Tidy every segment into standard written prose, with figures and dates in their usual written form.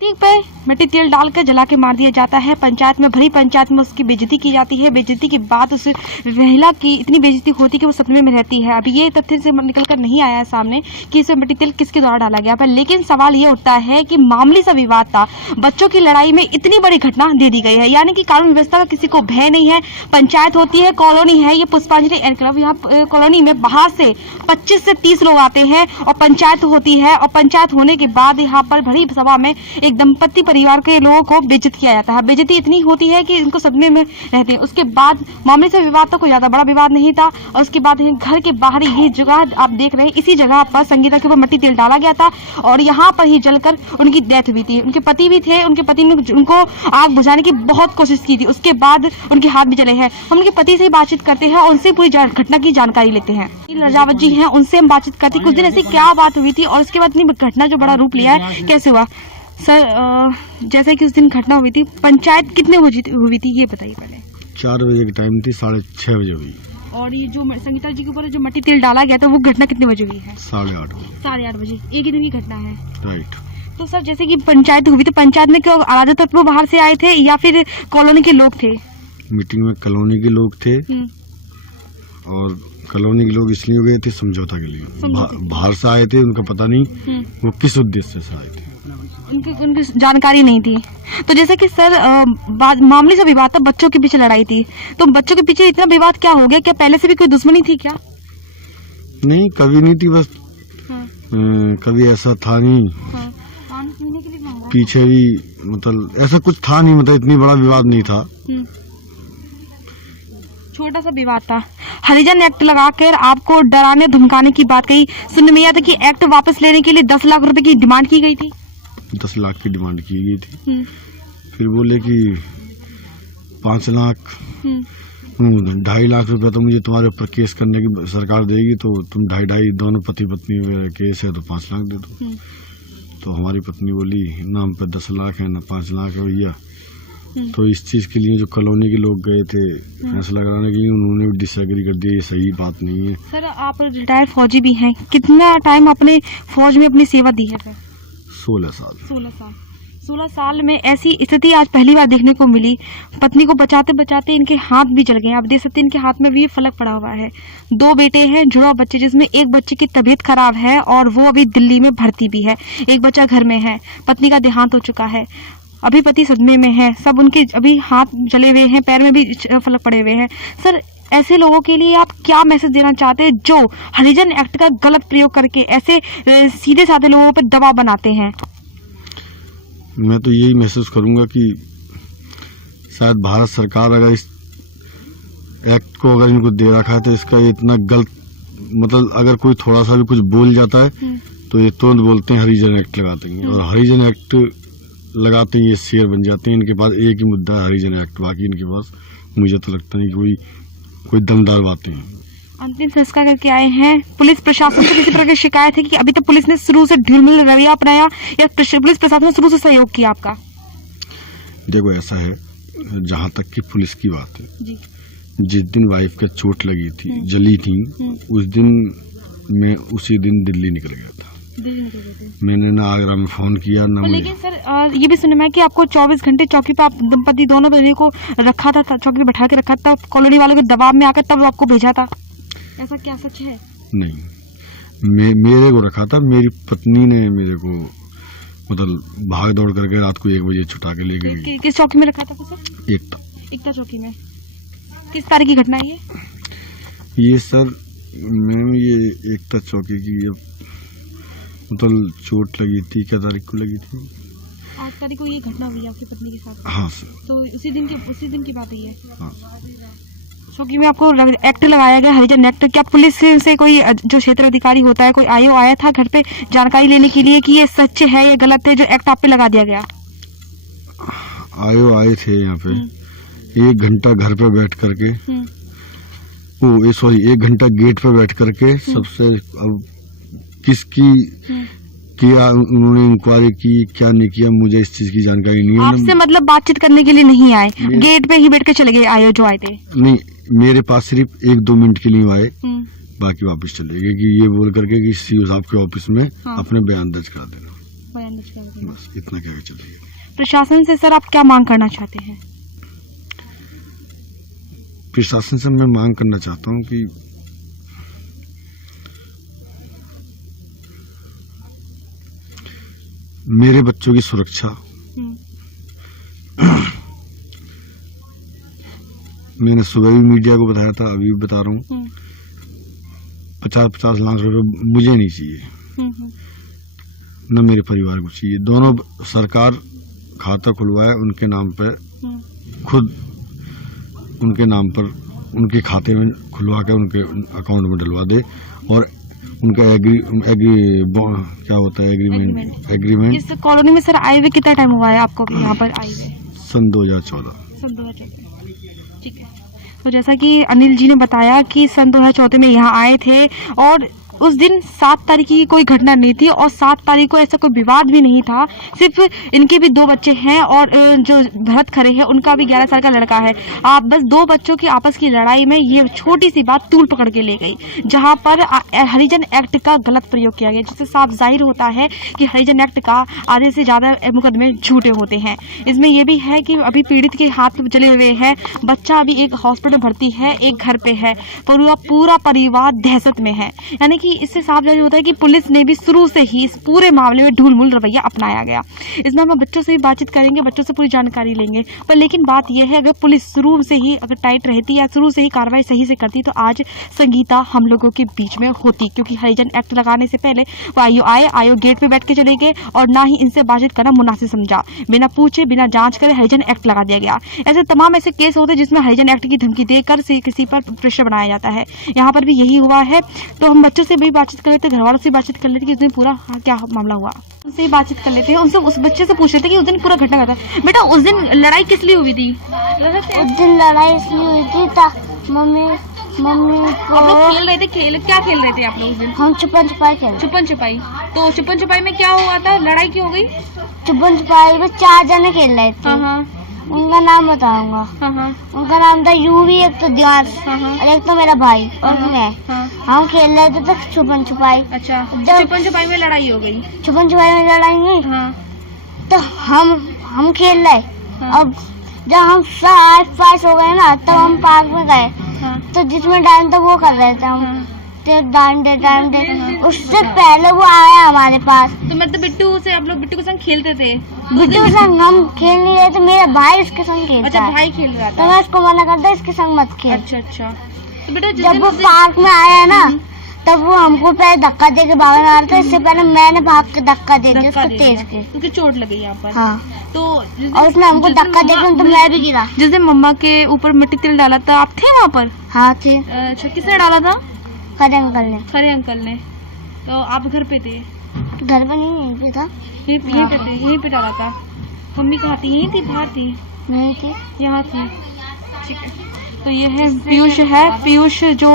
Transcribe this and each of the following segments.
प्रतीक पे मिट्टी तेल डालकर जला के मार दिया जाता है। पंचायत में भरी पंचायत में उसकी बेइज्जती की जाती है। बेइज्जती के बाद उस महिला की इतनी बेइज्जती होती है कि वो सदमे में रहती है। अभी ये तथ्य से निकल कर नहीं आया है सामने कि इसमें मिट्टी तेल किसके द्वारा डाला गया, पर लेकिन सवाल ये उठता है कि मामूली सा विवाद था, बच्चों की लड़ाई में इतनी बड़ी घटना दे दी गई है। यानी कि कानून व्यवस्था का किसी को भय नहीं है। पंचायत होती है, कॉलोनी है, ये पुष्पांजलि एनक्लेव, यहाँ कॉलोनी में बाहर से 25 से 30 लोग आते हैं और पंचायत होती है। और पंचायत होने के बाद यहाँ पर भरी सभा में एक दंपति परिवार के लोगों को बेइज्जत किया जाता है। बेइज्जती इतनी होती है कि इनको सदमे में रहते हैं। उसके बाद मामले से विवाद तो कोई ज्यादा बड़ा विवाद नहीं था। और उसके बाद घर के बाहर ये जगह आप देख रहे हैं, इसी जगह पर संगीता के ऊपर मिट्टी तेल डाला गया था और यहाँ पर ही जलकर उनकी डेथ हुई थी। उनके पति भी थे, उनके पति ने उनको आग बुझाने की बहुत कोशिश की थी। उसके बाद उनके हाथ भी जले हैं। हम उनके पति से ही बातचीत करते हैं और उनसे पूरी घटना की जानकारी लेते हैं। रजावत जी हैं, उनसे हम बातचीत करते हैं। कुछ दिन ऐसी क्या बात हुई थी और उसके बाद इतनी घटना जो बड़ा रूप लिया है, कैसे हुआ? सर, जैसे कि उस दिन घटना हुई थी, पंचायत कितने हुई थी ये बताइए पहले। 4 बजे की टाइम थी, 6:30 बजे हुई। और ये जो संगीता जी के ऊपर जो मिट्टी तेल डाला गया था वो घटना कितने बजे हुई है? 8:30 बजे। 8:30 बजे, एक ही दिन की घटना है। राइट। तो सर, जैसे कि पंचायत हुई तो पंचायत में क्यों आलादा तत्व बाहर से आए थे या फिर कॉलोनी के लोग थे? मीटिंग में कॉलोनी के लोग थे और कॉलोनी के लोग इसलिए गए थे समझौता के लिए। बाहर से आए थे, उनका पता नहीं वो किस उद्देश्य से आए थे, उनकी जानकारी नहीं थी। तो जैसे कि सर, मामले से विवाद था, बच्चों के पीछे लड़ाई थी, तो बच्चों के पीछे इतना विवाद क्या हो गया? क्या पहले से भी कोई दुश्मनी थी क्या? नहीं, कभी नहीं थी, बस कभी ऐसा था नहीं। पीछे भी मतलब ऐसा कुछ था नहीं, मतलब इतनी बड़ा विवाद नहीं था, छोटा सा विवाद था। हरिजन एक्ट लगाकर आपको डराने धमकाने की बात कही। सुनने में आया था कि एक्ट वापस लेने के लिए 10 लाख रुपए की डिमांड की गई थी। 10 लाख की डिमांड की गई थी। फिर बोले कि 5 लाख 2.5 लाख रुपए तो मुझे तुम्हारे ऊपर केस करने की सरकार देगी, तो तुम 2.5 दोनों पति पत्नी में केस है तो 5 लाख दे दो। तो हमारी पत्नी बोली ना हम पे 10 लाख है ना 5 लाख है भैया। तो इस चीज के लिए जो कॉलोनी के लोग गए थे फैसला कराने के लिए, उन्होंने भी डिसएग्री कर दिया, ये सही बात नहीं है। सर, आप रिटायर्ड फौजी भी हैं, कितना टाइम अपने फौज में अपनी सेवा दी है सर? 16 साल। 16 साल में ऐसी स्थिति आज पहली बार देखने को मिली। पत्नी को बचाते बचाते इनके हाथ भी जल गए। आप देख सकते हैं इनके हाथ में भी ये फलक पड़ा हुआ है। 2 बेटे हैं, जुड़वा बच्चे, जिसमें एक बच्चे की तबीयत खराब है और वो अभी दिल्ली में भर्ती भी है। एक बच्चा घर में है। पत्नी का देहांत हो चुका है। अभी पति सदमे में है। सब उनके अभी हाथ जले हुए हैं, पैर में भी फलक पड़े हुए हैं। सर, ऐसे लोगों के लिए आप क्या मैसेज देना चाहते हैं जो हरिजन एक्ट का गलत प्रयोग करके ऐसे सीधे साधे लोगों पर दबाव बनाते हैं? मैं तो यही महसूस करूंगा कि शायद भारत सरकार अगर इस एक्ट को अगर इनको दे रखा है तो इसका इतना गलत, मतलब अगर कोई थोड़ा सा भी कुछ बोल जाता है तो ये तुरंत बोलते हैं हरिजन एक्ट लगाते हैं। और हरिजन एक्ट लगाते ही ये शेर बन जाते हैं। इनके पास एक ही मुद्दा है, हरिजन एक्ट। बाकी इनके पास मुझे तो लगता नहीं कोई दमदार बातें हैं। अंतिम संस्कार करके आए हैं। पुलिस प्रशासन से किसी तरह की शिकायत है कि अभी तक पुलिस ने शुरू से ढिलमिल रवैया अपनाया या पुलिस प्रशासन ने शुरू से सहयोग किया आपका? देखो, ऐसा है, जहाँ तक कि पुलिस की बात है जी, जिस दिन वाइफ का चोट लगी थी, जली थी, उस दिन मैं उसी दिन दिल्ली निकल गया था। मैंने ना आगरा में फोन किया ना। लेकिन सर, ये भी सुना है कि आपको 24 घंटे चौकी पे आप दंपति दोनों बहनों को रखा था, चौकी पे बैठा के रखा था, कॉलोनी वालों के दबाव में आकर तब आपको भेजा था। ऐसा क्या सच है? नहीं, मेरे को रखा था। मेरी पत्नी ने मेरे को मतलब भाग दौड़ करके रात को 1 बजे छुटा के ले गई। किस चौकी में रखा था सर? एकता चौकी में। किस तारीख की घटना है ये सर? मैम, ये एकता चौकी की मतलब चोट लगी थी, क्या तारीख को लगी थी? 8 तारीख को ये घटना हुई आपकी पत्नी के साथ? हाँ सर। तो उसी दिन की बात हुई है? हाँ। चौकी में आपको एक्ट लगाया गया, हरिजन एक्ट। क्या पुलिस से कोई जो क्षेत्र अधिकारी होता है, कोई आयो आया था घर पे जानकारी लेने के लिए कि ये सच है ये गलत है जो एक्ट आप पे लगा दिया गया? आयो आए थे यहाँ पे 1 घंटा घर पे बैठ करके, 1 घंटा गेट पे बैठ करके सबसे अब किसकी किया उन्होंने इंक्वायरी की, क्या नहीं किया, मुझे इस चीज की जानकारी नहीं है। आपसे मतलब बातचीत करने के लिए नहीं आए, गेट पे ही बैठ के चले गए आयो जो आए थे? नहीं, मेरे पास सिर्फ 1-2 मिनट के लिए आए, बाकी वापस चले गए कि ये बोल करके कि सीओ साहब के ऑफिस में अपने बयान दर्ज करा देना। बस इतना क्या चल रही है। प्रशासन से सर आप क्या मांग करना चाहते हैं? प्रशासन से मैं मांग करना चाहता हूँ कि मेरे बच्चों की सुरक्षा, मैंने सुबह भी मीडिया को बताया था, अभी भी बता रहा हूँ, 50-50 लाख रुपए मुझे नहीं चाहिए, न मेरे परिवार को चाहिए। दोनों सरकार खाता खुलवाए उनके नाम पे, खुद उनके नाम पर उनके खाते में खुलवा के उनके अकाउंट में डलवा दे, और उनका क्या होता है एग्रीमेंट। इस कॉलोनी में सर आए हुए कितना टाइम हुआ है आपको यहाँ पर आए हुए? सन 2014। सन 2014, ठीक है। तो जैसा कि अनिल जी ने बताया कि सन 2014 में यहाँ आए थे और उस दिन 7 तारीख की कोई घटना नहीं थी और 7 तारीख को ऐसा कोई विवाद भी नहीं था। सिर्फ इनके भी 2 बच्चे हैं और जो भरत खरे हैं उनका भी 11 साल का लड़का है। आप बस 2 बच्चों की आपस की लड़ाई में ये छोटी सी बात तूल पकड़ के ले गई, जहां पर हरिजन एक्ट का गलत प्रयोग किया गया, जिससे साफ जाहिर होता है कि हरिजन एक्ट का आधे से ज्यादा मुकदमे झूठे होते हैं। इसमें यह भी है कि अभी पीड़ित के हाथ जले हुए हैं, बच्चा अभी एक हॉस्पिटल भर्ती है, एक घर पे है, पूरा परिवार दहशत में है। यानी कि इससे साफ जाहिर होता है कि पुलिस ने भी शुरू से ही इस पूरे मामले में ढूलमुल रवैया अपनाया गया। इसमें हम बच्चों से भी बातचीत करेंगे, बच्चों से पूरी जानकारी लेंगे, पर लेकिन बात यह है अगर पुलिस शुरू से ही अगर टाइट रहती या शुरू से ही कार्रवाई सही से करती तो आज संगीता हम लोगों के बीच में होती, क्योंकि हरिजन एक्ट लगाने से पहले वो आयो गेट पे बैठ के चले गए और ना ही इनसे बातचीत करना मुनासिब समझा, बिना पूछे बिना जांच करे हरिजन एक्ट लगा दिया गया। ऐसे तमाम ऐसे केस होते हैं जिसमें हरिजन एक्ट की धमकी देकर किसी पर प्रेशर बनाया जाता है, यहाँ पर भी यही हुआ है। तो हम बच्चों से भी बातचीत कर लेते, घर वालों से बातचीत कर लेते कि उस दिन पूरा क्या मामला हुआ, उनसे बातचीत कर लेते हैं। उनसे उस बच्चे से पूछ लेते कि उस दिन पूरा घटना था। बेटा उस दिन लड़ाई किस लिए हुई थी? उस दिन लड़ाई इसलिए हुई थी मम्मी को। आप लोग खेल रहे थे, क्या खेल रहे थे आप लोग उस दिन? हम छुपन छुपाई खेल। छुपन छुपाई। तो छुपन छुपाई में क्या हुआ था, लड़ाई क्यों हो गई? छुपन छुपाई में 4 जने खेल रहे थे। हाँ। उनका नाम बताऊंगा। हाँ। उनका नाम था यूवी, एक तो ध्यान और एक तो मेरा भाई और मैं। हम खेल रहे थे तो छुपन छुपाई। अच्छा, जब छुपन छुपाई में लड़ाई हो गई। छुपन छुपाई में लड़ाई हुई तो हम खेल रहे। अब जब हम सब पास हो गए ना तब हम पार्क में गए, तो जिसमें टाइम था वो कर रहे थे हम, टाइम दे। उससे पहले वो आया हमारे पास। तो मतलब बिट्टू से आप लोग बिट्टू के संग खेलते थे? बिट्टू के संग हम खेल नहीं रहे थे, मेरा भाई उसके संग खेलता। अच्छा, भाई खेल रहा तो था। मैं उसको मना करता इसके संग मत खेल। अच्छा। तो बेटा जब वो पार्क में आया ना तब वो हमको पहले धक्का दे के भागने वाला था, इससे पहले मैंने भाग के धक्का दे दिया उसको तेज के, क्योंकि चोट लगी यहाँ पर। हाँ। तो और उसने हमको धक्का दे के तो मैं भी गिरा। जिस दिन मम्मा के ऊपर मिट्टी तेल डाला था आप थे वहाँ पर? हाँ थे। अच्छा, किसने डाला था? खरे अंकल ने। खरे अंकल ने। तो आप घर पे थे? घर पे नहीं, यहीं पे था। यहीं पे थे, यहीं पे डाला था। मम्मी कहाँ थी? यहीं थी, बाहर थी? नहीं थी, यहाँ थी। ठीक है। तो ये है पीयूष जो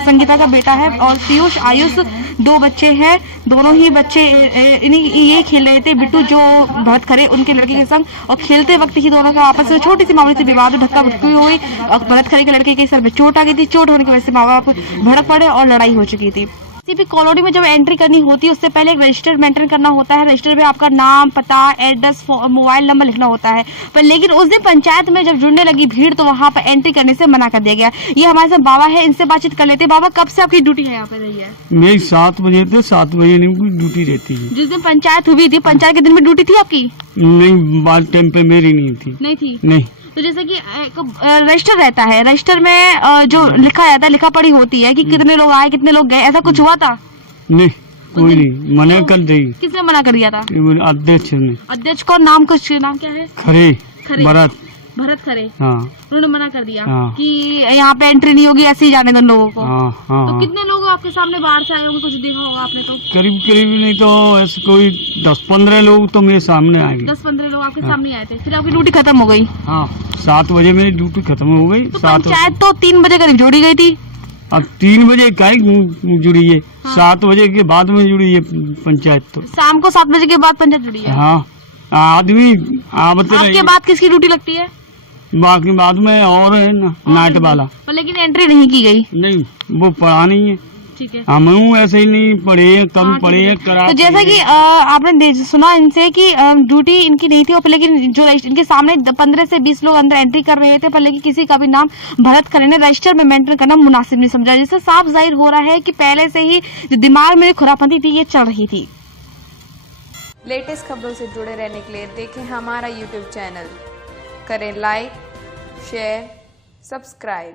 संगीता का बेटा है, और पीयूष आयुष 2 बच्चे हैं। दोनों ही बच्चे ये खेल रहे थे, बिट्टू जो भरत खरे उनके लड़के के संग, और खेलते वक्त ही दोनों का आपस में छोटी सी मामले से विवाद, धक्का मुक्की हुई और भरत खरे के लड़के के सर में चोट आ गई थी। चोट होने की वजह से माँ बाप भड़क पड़े और लड़ाई हो चुकी थी। किसी भी कॉलोनी में जब एंट्री करनी होती है उससे पहले एक रजिस्टर मेंटेन करना होता है। रजिस्टर में आपका नाम, पता, एड्रेस, मोबाइल नंबर लिखना होता है। पर लेकिन उस दिन पंचायत में जब जुड़ने लगी भीड़ तो वहाँ पर एंट्री करने से मना कर दिया गया। ये हमारे साथ बाबा है, इनसे बातचीत कर लेते हैं। बाबा, कब से आपकी ड्यूटी है यहाँ पे रही है? मेरी 7 बजे से 7 बजे ड्यूटी रहती है। जिस दिन पंचायत हुई थी, पंचायत के दिन में ड्यूटी थी आपकी? नहीं, बात टाइम पे मेरी नहीं थी। नहीं थी? नहीं। तो जैसे कि रजिस्टर रहता है, रजिस्टर में जो लिखा जाता है, लिखा पढ़ी होती है कि कितने लोग आए, कितने लोग गए, ऐसा कुछ हुआ था? नहीं, कोई नहीं, मना कर दी। किसने मना कर दिया था? अध्यक्ष ने। अध्यक्ष को नाम क्या है? खरे भरत खरे। हाँ। उन्होंने मना कर दिया हाँ। कि यहाँ पे एंट्री नहीं होगी, ऐसे ही जाने दो लोगों को। हाँ। तो कितने लोग आपके सामने बाहर से आए होंगे, कुछ देखा होगा आपने? तो करीब नहीं तो ऐसे कोई 10-15 लोग तो मेरे सामने आए। 10-15 लोग आपके सामने आए थे, फिर आपकी ड्यूटी खत्म हो गई? हाँ, 7 बजे मेरी ड्यूटी खत्म हो गई। तो पंचायत तो 3 बजे करीब जोड़ी गई थी। अब 3 बजे काहे जुड़ी है? 7 बजे के बाद में जुड़ी है पंचायत। तो शाम को 7 बजे के बाद पंचायत जुड़ी है। हाँ, आदमी आपके बाद किसकी ड्यूटी लगती है? बाकी बाद में और है ना, नाइट वाला। पर लेकिन एंट्री नहीं की गई। नहीं, वो पढ़ा नहीं है। ठीक है। हम ऐसे ही नहीं पढ़े हैं, कम हाँ, पढ़े हैं, करा तो जैसा कि आपने सुना इनसे कि ड्यूटी इनकी नहीं थी और लेकिन जो इनके सामने 15 से 20 लोग अंदर एंट्री कर रहे थे, पर लेकिन किसी का भी नाम भरत खरे ने रजिस्टर में मेंटेन करना मुनासिब नहीं समझा, जिससे साफ जाहिर हो रहा है कि पहले से ही जो दिमाग में खुराफंदी थी ये चल रही थी। लेटेस्ट खबरों से जुड़े रहने के लिए देखें हमारा YouTube चैनल, करें लाइक, शेयर, सब्सक्राइब।